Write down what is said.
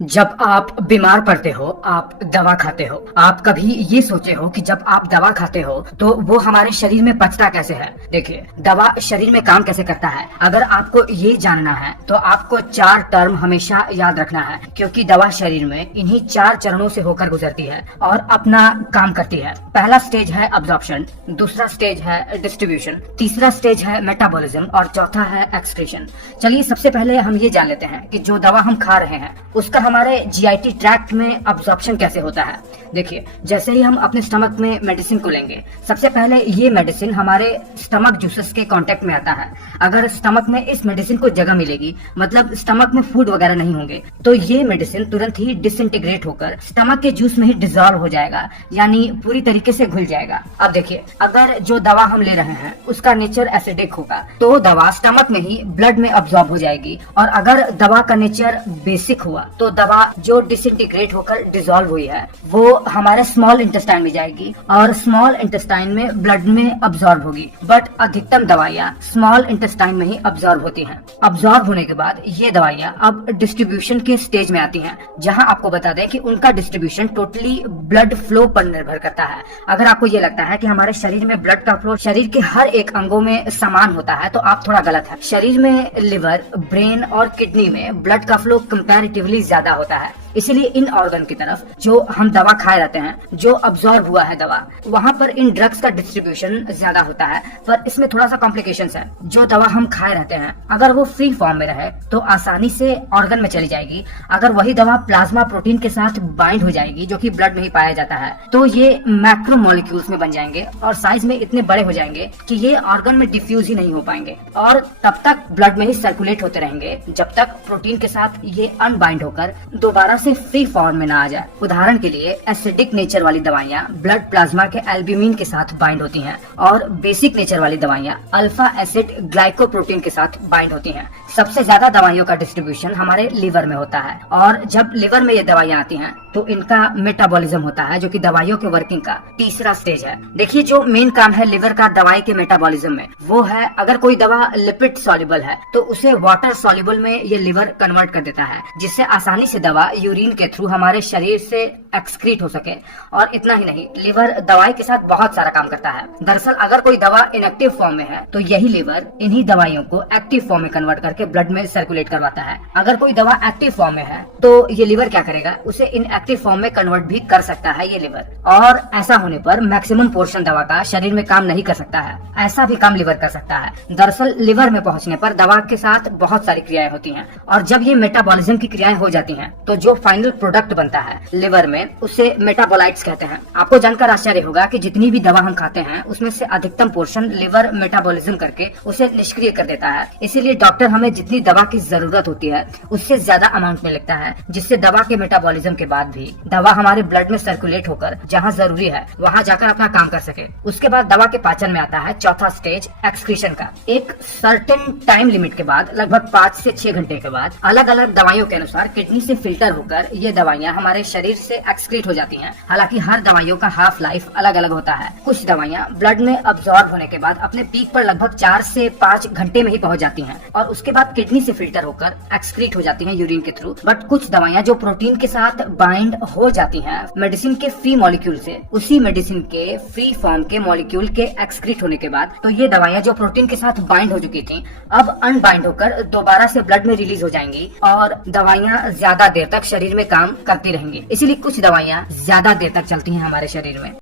जब आप बीमार पड़ते हो, आप दवा खाते हो। आप कभी ये सोचे हो कि जब आप दवा खाते हो तो वो हमारे शरीर में पचता कैसे है? देखिए, दवा शरीर में काम कैसे करता है, अगर आपको ये जानना है तो आपको 4 टर्म हमेशा याद रखना है, क्योंकि दवा शरीर में इन्हीं 4 चरणों से होकर गुजरती है और अपना काम करती है। पहला स्टेज है अब्जॉर्प्शन, दूसरा स्टेज है डिस्ट्रीब्यूशन, तीसरा स्टेज है मेटाबॉलिज्म और चौथा है एक्सक्रीशन। चलिए सबसे पहले हम ये जान लेते हैं कि जो दवा हम खा रहे हैं उसका हमारे जीआईटी ट्रैक्ट में अब्जॉर्प्शन कैसे होता है। देखिए, जैसे ही हम अपने स्टमक में मेडिसिन को लेंगे, सबसे पहले ये मेडिसिन हमारे स्टमक जूसेस के कांटेक्ट में आता है। अगर स्टमक में इस मेडिसिन को जगह मिलेगी, मतलब स्टमक में फूड वगैरह नहीं होंगे, तो ये मेडिसिन तुरंत ही डिसइंटीग्रेट होकर स्टमक के जूस में ही डिजॉल्व हो जाएगा, यानी पूरी तरीके से घुल जाएगा। अब देखिए, अगर जो दवा हम ले रहे हैं उसका नेचर एसिडिक होगा तो दवा स्टमक में ही ब्लड में अब्सॉर्ब हो जाएगी, और अगर दवा का नेचर बेसिक हुआ तो दवा जो डिसइंटीग्रेट होकर डिजॉल्व हुई है वो हमारे स्मॉल इंटेस्टाइन में जाएगी और स्मॉल इंटेस्टाइन में ब्लड में अब्सॉर्ब होगी। बट अधिकतम दवाइयाँ स्मॉल इंटेस्टाइन में ही अब्सॉर्ब होती हैं। अब्सॉर्ब होने के बाद ये दवाइयाँ अब डिस्ट्रीब्यूशन के स्टेज में आती हैं, जहां आपको बता दें कि उनका डिस्ट्रीब्यूशन टोटली ब्लड फ्लो पर निर्भर करता है। अगर आपको ये लगता है कि हमारे शरीर में ब्लड का फ्लो शरीर के हर एक अंगों में समान होता है तो आप थोड़ा गलत है। शरीर में लिवर, ब्रेन और किडनी में ब्लड का फ्लो कंपैरेटिवली ज्यादा होता है। इसीलिए इन ऑर्गन की तरफ जो हम दवा खाए रहते हैं, जो अब्सॉर्ब हुआ है दवा, वहाँ पर इन ड्रग्स का डिस्ट्रीब्यूशन ज्यादा होता है। पर इसमें थोड़ा सा कॉम्प्लिकेशंस है। जो दवा हम खाए रहते हैं अगर वो फ्री फॉर्म में रहे तो आसानी से ऑर्गन में चली जाएगी। अगर वही दवा प्लाज्मा प्रोटीन के साथ बाइंड हो जाएगी, जो कि ब्लड में ही पाया जाता है, तो ये मैक्रो मॉलिक्यूल्स में बन जाएंगे और साइज में इतने बड़े हो जाएंगे कि ये ऑर्गन में डिफ्यूज ही नहीं हो पाएंगे और तब तक ब्लड में ही सर्कुलेट होते रहेंगे जब तक प्रोटीन के साथ ये अनबाइंड होकर दोबारा से फ्री फॉर्म में ना आ जाए। उदाहरण के लिए एसिडिक नेचर वाली दवाइयाँ ब्लड प्लाज्मा के एल्ब्यूमिन के साथ बाइंड होती हैं और बेसिक नेचर वाली दवाइयाँ अल्फा एसिड ग्लाइकोप्रोटीन के साथ बाइंड होती हैं। सबसे ज्यादा दवाइयों का डिस्ट्रीब्यूशन हमारे लिवर में होता है, और जब लिवर में ये दवाइयाँ आती हैं तो इनका मेटाबॉलिज्म होता है, जो कि दवाइयों के वर्किंग का तीसरा स्टेज है। देखिए, जो मेन काम है लिवर का दवाई के मेटाबॉलिज्म में, वो है अगर कोई दवा लिपिड सॉल्युबल है तो उसे वाटर सॉल्युबल में ये लिवर कन्वर्ट कर देता है, जिससे आसानी से दवा यूरिन के थ्रू हमारे शरीर से एक्सक्रीट हो सके। और इतना ही नहीं, लिवर दवाई के साथ बहुत सारा काम करता है। दरअसल अगर कोई दवा इनएक्टिव फॉर्म में है तो यही लिवर इन्हीं दवाइयों को एक्टिव फॉर्म में कन्वर्ट करके ब्लड में सर्कुलेट करवाता है। अगर कोई दवा एक्टिव फॉर्म में है तो ये लिवर क्या करेगा, उसे इनएक्टिव फॉर्म में कन्वर्ट भी कर सकता है ये लिवर। और ऐसा होने पर मैक्सिमम पोर्शन दवा का शरीर में काम नहीं कर सकता है, ऐसा भी काम लिवर कर सकता है। दरअसल लिवर में पहुंचने पर दवा के साथ बहुत सारी क्रियाएं होती हैं, और जब ये मेटाबॉलिज्म की क्रियाएं हो जाती हैं तो जो फाइनल प्रोडक्ट बनता है लिवर में उसे मेटाबोलाइट्स कहते हैं। आपको जानकर आश्चर्य होगा कि जितनी भी दवा हम खाते हैं उसमें से अधिकतम पोर्शन लिवर मेटाबॉलिज्म करके उसे निष्क्रिय कर देता है। इसीलिए डॉक्टर हमें जितनी दवा की जरूरत होती है उससे ज्यादा अमाउंट में लिखता है, जिससे दवा के मेटाबॉलिज्म के बाद भी दवा हमारे ब्लड में सर्कुलेट होकर जहाँ जरूरी है वहाँ जाकर अपना काम कर सके। उसके बाद दवा के पाचन में आता है चौथा स्टेज एक्सक्रीशन का। एक सर्टेन टाइम लिमिट के बाद, लगभग 5 से 6 घंटे के बाद, अलग अलग दवाइयों के अनुसार किडनी से फिल्टर होकर ये दवाइयाँ हमारे शरीर से एक्सक्रीट हो जाती हैं। हालांकि हर दवाइयों का हाफ लाइफ अलग अलग होता है। कुछ दवाइयाँ ब्लड में अब्सॉर्ब होने के बाद अपने पीक पर लगभग 4 से 5 घंटे में ही पहुंच जाती हैं और उसके बाद किडनी से फिल्टर होकर एक्सक्रीट हो जाती हैं यूरिन के थ्रू। बट कुछ दवाइयाँ जो प्रोटीन के साथ बाइंड हो जाती हैं मेडिसिन के फ्री मॉलिक्यूल से, उसी मेडिसिन के फ्री फॉर्म के मॉलिक्यूल के एक्सक्रीट होने के बाद, तो ये दवाइयाँ जो प्रोटीन के साथ बाइंड हो चुकी थी अब अनबाइंड होकर दोबारा से ब्लड में रिलीज हो जाएंगी और दवाइयाँ ज्यादा देर तक शरीर में काम करती रहेंगी। इसीलिए कुछ दवाइयाँ ज्यादा देर तक चलती हैं हमारे शरीर में।